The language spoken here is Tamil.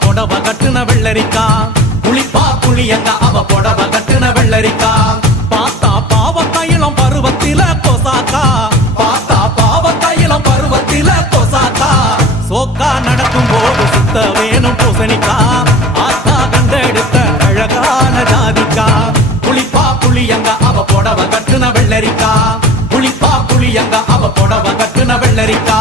புடவ கட்டுன வெள்ளரிக்கா புளிப்பா புளியங்கா அவ புடவ கட்டுன வெள்ளரிக்கா பார்த்தா பாவக்காயிலம் பருவத்தில கொசாக்கா பார்த்தா பாவக்காயிலம் பருவத்தில கொசாக்கா சோக்கா நடக்கும் போது சுத்த வேணும் பூசணிக்கா ஆத்தா கண்டெடுத்த அழகான ஜாதிக்கா புளிப்பா புளியங்கா அவ புடவ கட்டுன வெள்ளரிக்கா புளிப்பா புளியங்கா அவ புடவ கட்டுன வெள்ளரிக்கா